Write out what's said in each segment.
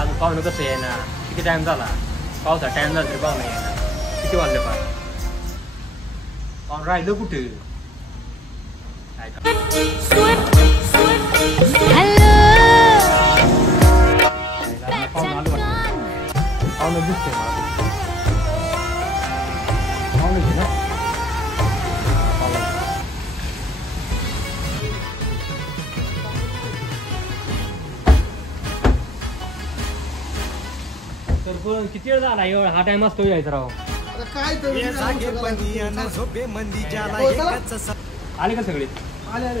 अजून पाहुणं कसं आहे ना, किती टाइम झाला, पावसा टाइम झाला तरी पाहुणं आहे ना, किती वाजले पार पाहुणं राहिलं कुठे काय पाहुणं दिसते पाहुणं घे ना तर किती वेळ झाला एवढा हा टाइम असतो यायचा राव काय आले का सगळे आले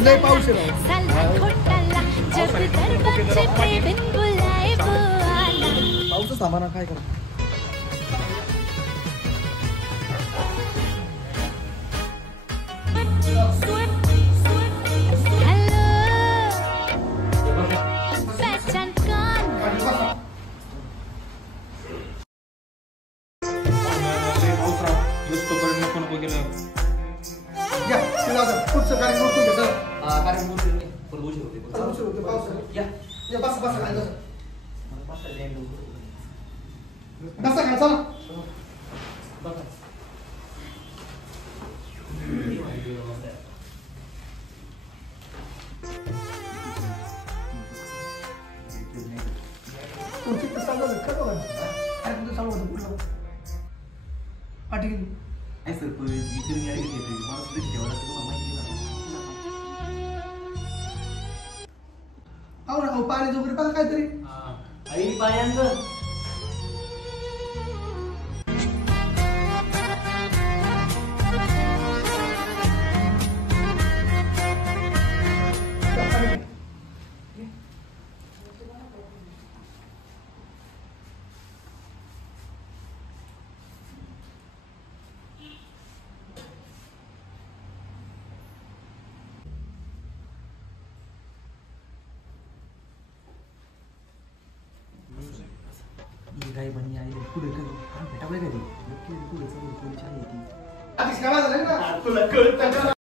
नाही पाऊस पाऊस सामान काय करा पाणी जोगरी पण काहीतरी आई पायांचं काय बनी आई पुढे भेटावं काय